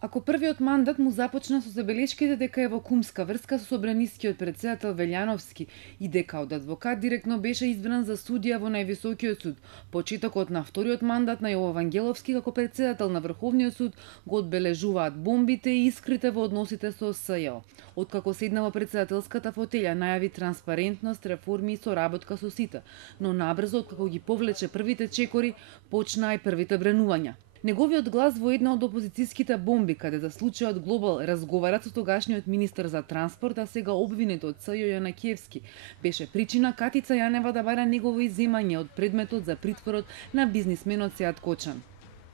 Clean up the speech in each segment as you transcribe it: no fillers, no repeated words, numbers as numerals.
Ако првиот мандат му започна со забелешките дека е во кумска врска со собранискиот претседател Велјановски и дека од адвокат директно беше избран за судија во највисокиот суд, почетокот на вториот мандат на Јово Вангеловски како претседател на Врховниот суд го одбележуваат бомбите и искрите во односите со СЈО. Откако седна во претседателската фотелја, најави транспарентност, реформи и соработка со сите, но набрзо откако ги повлече првите чекори, почнаа и првите бренувања. Неговиот глас во една од опозицијските бомби, каде за случајот Глобал разговарат со тогашниот министер за транспорт, а сега обвинет од СЈО Јанакиевски, беше причина Катица Јанева да бара негово изземање од предметот за притворот на бизнисменот Сеат Кочан.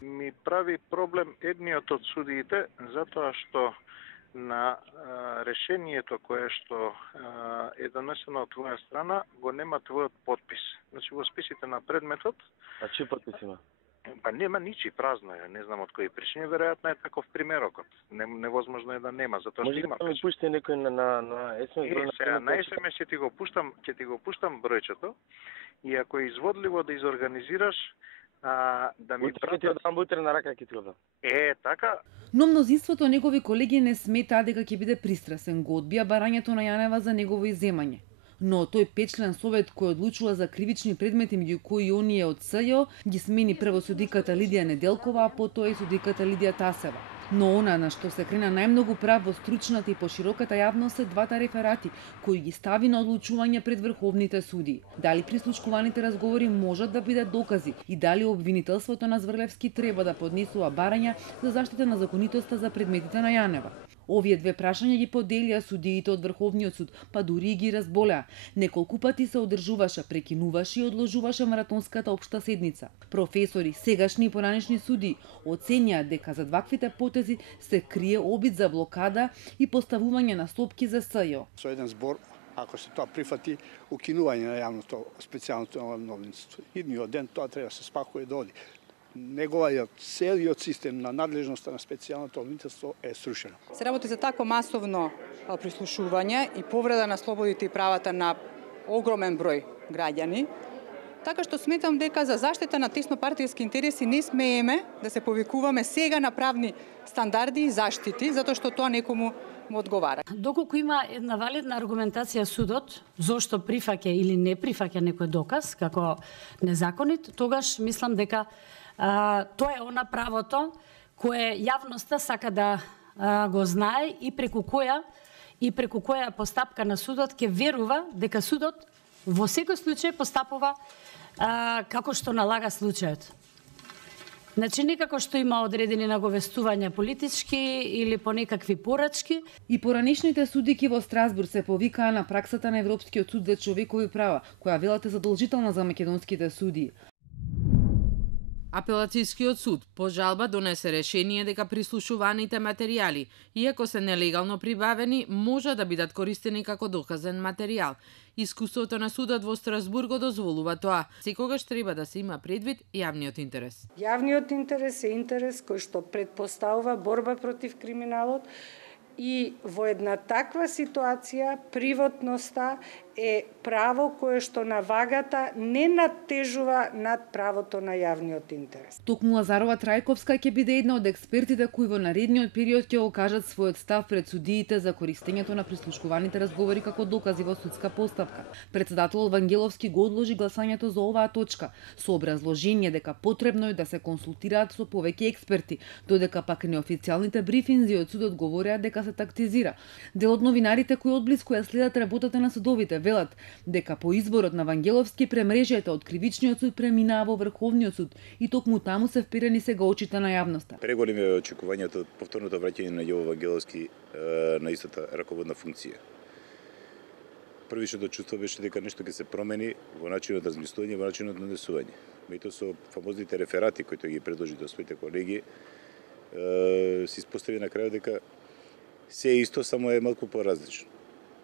Ми прави проблем едниот од судиите, затоа што на решението кое што е донесено од твоја страна, го нема твојот подпис. Значи во списите на предметот... А чиј подпис има? Па нема ничи, празно е, не знам од кои причини, веројатно е таков примерокот. Невозможно е да нема, затоа што има. Може да ми пушти некој на SMS број на SMS ќе ти го пуштам бројчето и ако е изводливо да изорганизираш да ми пратат... Утре дам утре на рака ќе ти го дам. Така. Но мнозинството негови колеги не сметаа дека ќе биде пристрасен, го одбија барањето на Јанева за негово изземање. Но тој петчлен совет кој одлучува за кривични предмети меѓу кои оние од СЈО ги смени прво судиката Лидија Неделкова, а потоа и судиката Лидија Тасева. Но она на што се крена најмногу прав во стручната и пошироката јавност се двата реферати, кои ги стави на одлучување пред врховните судии. Дали прислушкуваните разговори можат да бидат докази и дали обвинителството на Зврлевски треба да поднесува барања за заштита на законитоста за предметите на Јанева. Овие две прашања ги поделија судиите од Врховниот суд, па дури ги разболеа. Неколку пати се одржуваше, прекинуваше и одложуваше маратонската општа седница. Професори, сегашни и поранешни судии оценија дека за ваквите потези се крие обид за блокада и поставување на стопки за СЈО. Со еден збор, ако се тоа прифати, укинување на јавното специјалното новинство. Идниот ден тоа треба да се спакува и да оди. Неговиот целиот систем на надлежноста на специјалното обвинителство е срушено. Се работи за такво масовно прислушување и повреда на слободите и правата на огромен број граѓани, така што сметам дека за заштита на теснопартијски интереси не смееме да се повикуваме сега на правни стандарди и заштити, затоа што тоа некому му одговара. Доколку има една валидна аргументација судот зошто прифаќа или не прифаќа некој доказ како незаконит, тогаш мислам дека тоа е она правото кое јавноста сака да го знае и преку која постапка на судот ќе верува дека судот во секој случај постапува како што налага случајот. Значи, некако што има одредени наговестувања политички или по некакви порачки. И поранешните судики во Страсбург се повикаа на праксата на Европскиот суд за човекови права, која велат е задолжителна за македонските судии. Апелацијскиот суд по жалба донесе решение дека прислушуваните материјали, иако се нелегално прибавени, може да бидат користени како доказен материјал. Искуството на судот во Страсбург го дозволува тоа. Секогаш треба да се има предвид јавниот интерес. Јавниот интерес е интерес кој што предпоставува борба против криминалот и во една таква ситуација приватноста е право кое што на вагата не надтежува над правото на јавниот интерес. Токму Лазарова Трајковска ќе биде една од експертите кои во наредниот период ќе окажат својот став пред судиите за користењето на прислушкуваните разговори како докази во судска постапка. Председателот Вангеловски го одложи гласањето за оваа точка со образложение дека потребно е да се консултираат со повеќе експерти, додека пак неофицијалните брифинзи од судот говореа дека се тактизира. Дел од новинарите кои одблиску ја следат работата на судовите велат дека по изборот на Вангеловски премрежјата од кривичниот суд преминаа во Врховниот суд и токму таму се вперени сега очите на јавноста. Преголеми е очекувањето од повторното враќање на Јово Вангеловски на истата раководна функција. Првичното чувство беше дека нешто ќе се промени во начинот размислување, во начинот на однесување. Меѓутоа со фамозните реферати кои ги предложи до своите колеги, се испостави на крајот дека се е исто, само е малку поразлично.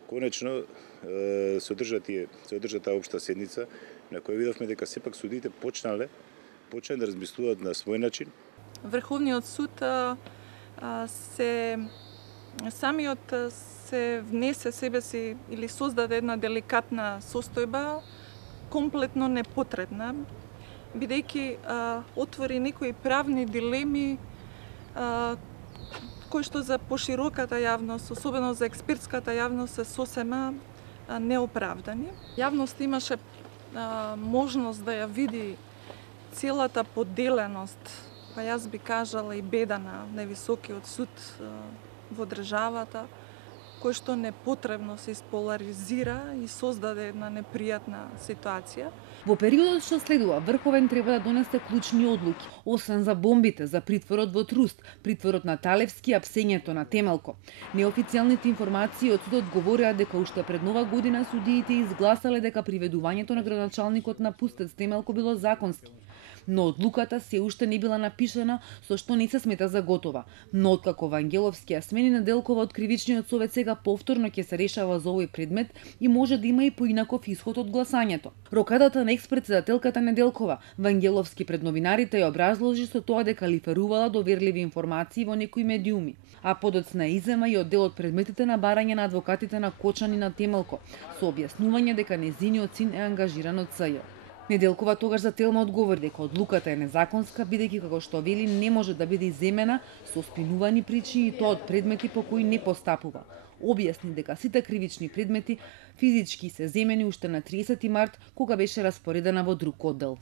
Конечно се одржа таа општа седница на која видовме дека сепак судиите почнале да размислуваат на свој начин. Врховниот суд самиот се внесе себе си или создаде една деликатна состојба комплетно непотребна, бидејќи отвори некои правни дилеми кои што за пошироката јавност, особено за експертската јавност, се сосема неоправдани. Јавност имаше можност да ја види целата поделеност, па јас би кажала и беда на највисокиот суд во државата, кој што непотребно се исполаризира и создаде една непријатна ситуација. Во периодот што следува, Врховен треба да донесе клучни одлуки, освен за бомбите, за притворот во Труст, притворот на Талевски, апсењето на Темелко. Неофицијалните информации од судот говореа дека уште пред нова година судиите изгласале дека приведувањето на градоначалникот на Пустец Темелко било законски. Но одлуката се уште не била напишана, со што не се смета за готова. Но откако Вангеловски ја смени Неделкова од кривичниот совет, сега повторно ќе се решава за овој предмет и може да има и поинаков исход од гласањето. Рокадата на екс-председателката Неделкова, Вангеловски пред новинарите ја образложи со тоа дека лиферувала доверливи информации во некои медиуми, а подоцна изема и оддел од предметите на барање на адвокатите на Кочани на Темелко, со објаснување дека незиниот син е ангажиран од СЈ. Неделкова тогаш за Телма одговори дека одлуката е незаконска, бидејќи како што вели не може да биде иземена со спинувани причини и тоа од предмети по кои не постапува. Објасни дека сите кривични предмети физички се земени уште на 30 март, кога беше распоредена во друг оддел.